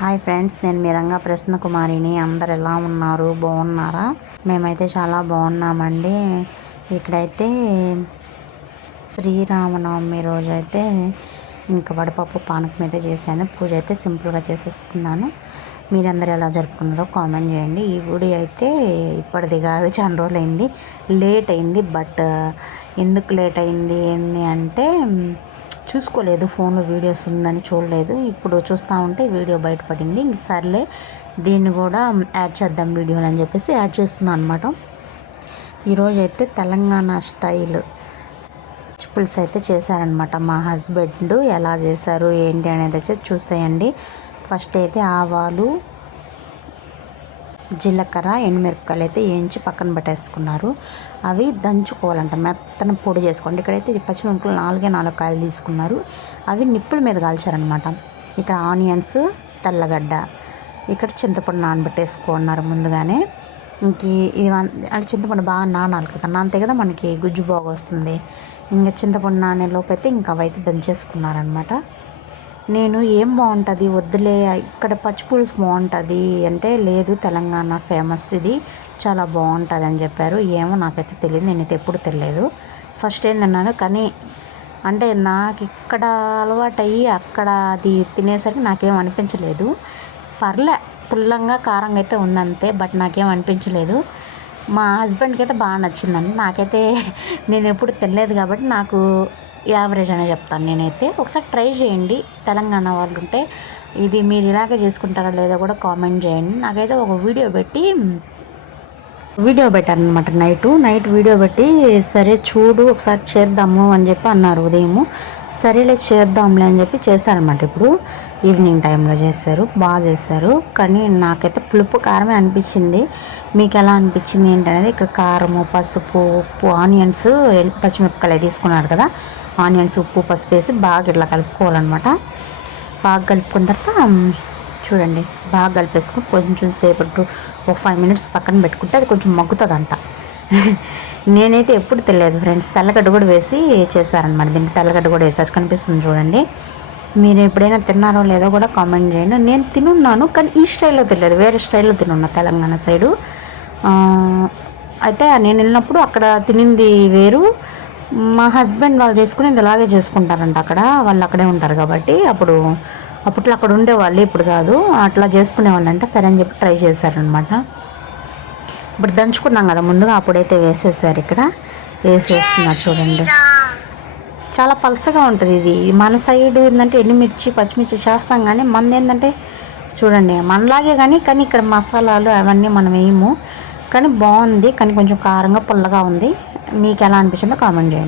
Hi friends, నేను మీ రంగా ప్రసన్న కుమారిని. అందరు ఎలా ఉన్నారు? బాగున్నారా? మేమైతే చాలా బాగున్నామండి. ఇక్కడైతే శ్రీరామనవమి రోజు అయితే ఇంకా వడపప్పు పానకం అయితే చేశాను. పూజ అయితే సింపుల్గా చేసేసుకున్నాను. మీరందరూ ఎలా జరుపుకున్నారో కామెంట్ చేయండి. ఈ వీడియో అయితే ఇప్పటిది కాదు, చాలా రోజులు అయింది, లేట్ అయింది. బట్ ఎందుకు లేట్ అయింది ఏంటి అంటే చూసుకోలేదు, ఫోన్లో వీడియోస్ ఉందని చూడలేదు. ఇప్పుడు చూస్తూ ఉంటే వీడియో బయటపడింది. ఇంక సర్లే దీన్ని కూడా యాడ్ చేద్దాం వీడియోని అని చెప్పేసి యాడ్ చేస్తున్నాను అనమాట. ఈరోజు అయితే తెలంగాణ స్టైల్ పులుసు అయితే చేశారనమాట. మా హస్బెండ్ ఎలా చేశారు ఏంటి అనేది అయితే చూసేయండి. ఫస్ట్ అయితే ఆవాలు, జీలకర్ర, ఎండుమిరపకాయలు అయితే వేయించి పక్కన పెట్టేసుకున్నారు. అవి దంచుకోవాలంట, మెత్తన పొడి చేసుకోండి. ఇక్కడైతే పచ్చిమిరపకాయలు 4 కాయలు తీసుకున్నారు. అవి నిప్పుల మీద కాల్చారనమాట. ఇక్కడ ఆనియన్స్, తెల్లగడ్డ, ఇక్కడ చింతపండు నానబెట్టేసుకున్నారు ముందుగానే. ఇంక ఇది అంటే చింతపండు బాగా నానాలి కదా, నానితే కదా మనకి గుజ్జు బాగా వస్తుంది. ఇంకా చింతపండు నానే లోపు అయితే ఇంకా అవైతే దంచేసుకున్నారనమాట. నేను ఏం బాగుంటుంది వద్దులే, ఇక్కడ పచ్చి పులుసు బాగుంటుంది అంటే లేదు, తెలంగాణ ఫేమస్ ఇది, చాలా బాగుంటుంది అని చెప్పారు. ఏమో నాకైతే తెలియదు, నేనైతే ఎప్పుడు తెలియదు. ఫస్ట్ ఏం తిన్నాను, కానీ అంటే నాకు ఇక్కడ అలవాటు అయ్యి అక్కడ అది తినేసరికి నాకేం అనిపించలేదు. పర్లే, పుల్లంగా కారంగా అయితే ఉందంతే, బట్ నాకేం అనిపించలేదు. మా హస్బెండ్కి అయితే బాగా నచ్చిందండి. నాకైతే నేను ఎప్పుడు తినలేదు కాబట్టి నాకు యావరేజ్ అనే చెప్తాను నేనైతే. ఒకసారి ట్రై చేయండి, తెలంగాణ వాళ్ళు ఉంటే. ఇది మీరు ఇలాగే చేసుకుంటారా లేదో కూడా కామెంట్ చేయండి. నాకైతే ఒక వీడియో పెట్టారనమాట. నైట్ వీడియో పెట్టి సరే చూడు ఒకసారి చేద్దాము అని చెప్పి అన్నారు ఉదయము. సరేలే చేద్దాంలే అని చెప్పి చేశారనమాట. ఇప్పుడు ఈవినింగ్ టైంలో చేశారు, బాగా చేశారు. కానీ నాకైతే పులుపు కారమే అనిపించింది. మీకు ఎలా అనిపించింది ఏంటనేది ఇక్కడ కారము, పసుపు, ఉప్పు, ఆనియన్స్, పచ్చిమిరపకాయలు తీసుకున్నారు కదా, ఆనియన్స్, ఉప్పు, పసుపు వేసి బాగా ఇట్లా కలుపుకోవాలన్నమాట. బాగా కలుపుకున్న తర్వాత చూడండి, బాగా కలిపేసుకుని కొంచెం సేపట్టు ఒక 5 minutes పక్కన పెట్టుకుంటే అది కొంచెం మగ్గుతుందంట. నేనైతే ఎప్పుడు తెలియదు ఫ్రెండ్స్, తెల్లగడ్డ కూడా వేసి చేశారనమాట. దీనికి తెల్లగడ్డ కూడా వేసారు, కనిపిస్తుంది చూడండి. మీరు ఎప్పుడైనా తిన్నారో లేదో కూడా కామెంట్ చేయండి. నేను తినున్నాను, కానీ ఈ స్టైల్లో తెలియదు, వేరే స్టైల్లో తినున్నా తెలంగాణ సైడు. అయితే నేను వెళ్ళినప్పుడు అక్కడ తినింది వేరు, మా హస్బెండ్ వాళ్ళు చేసుకునేది ఇలాగే చేసుకుంటారంట. అక్కడ వాళ్ళు అక్కడే ఉంటారు కాబట్టి అప్పట్లో అక్కడ ఉండేవాళ్ళు, ఇప్పుడు కాదు, అట్లా చేసుకునేవాళ్ళు అంట. సరే అని చెప్పి ట్రై చేశారనమాట. ఇప్పుడు దంచుకున్నాం కదా ముందుగా, అప్పుడైతే వేసేసారు. ఇక్కడ వేసేస్తున్నారు చూడండి. చాలా పలసగా ఉంటుంది ఇది. మన సైడు ఏంటంటే ఎండుమిర్చి, పచ్చిమిర్చి చేస్తాం, కానీ మనది ఏంటంటే చూడండి మనలాగే, కానీ ఇక్కడ మసాలాలు అవన్నీ మనం వేయము. కానీ బాగుంది, కానీ కొంచెం కారంగా పుల్లగా ఉంది. మీకు ఎలా అనిపించిందో కామెంట్ చేయండి.